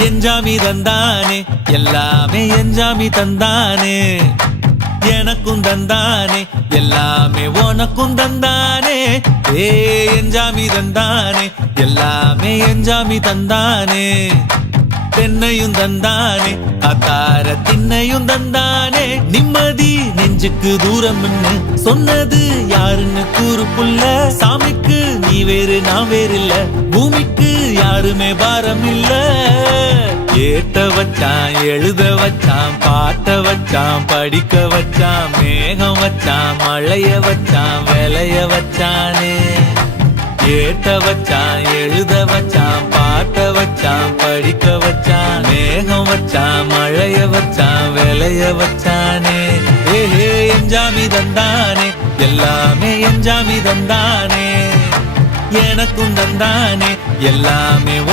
எஞ்சாமி தந்தானே எல்லாமே எஞ்சாமி தந்தானே எனக்கும் தந்தானே எல்லாமே உனக்கும் தந்தானே ஏ எஞ்சாமி தந்தானே எல்லாமே எஞ்சாமி தந்தானே தென்னையும் தந்தானே அத்தார திண்ணையும் தந்தானே நிம்மதி நெஞ்சுக்கு தூரம்னு சொன்னது யாருன்னு கூறு புள்ள சாமிக்கு நீ வேறு நான் வேறு இல்ல பூமிக்கு யாருமே பாரம் இல்ல ஏத்த வச்சான் எழுத வச்சான் பாட்ட வச்சான் படிக்க வச்சான் மேகம் வச்சான் மழைய வச்சான் விளைய வச்சானே ஏத்த வச்சான் எழுத வச்சான் பாட்ட வச்சான் படிக்க வச்சான் மேகம் வச்சான் மழைய வச்சான் விளைய வச்சானே ஏஹே எஞ்சாமி தந்தானே எல்லாமே எஞ்சாமி தந்தானே எனக்கும் தந்தானே எல்லாமே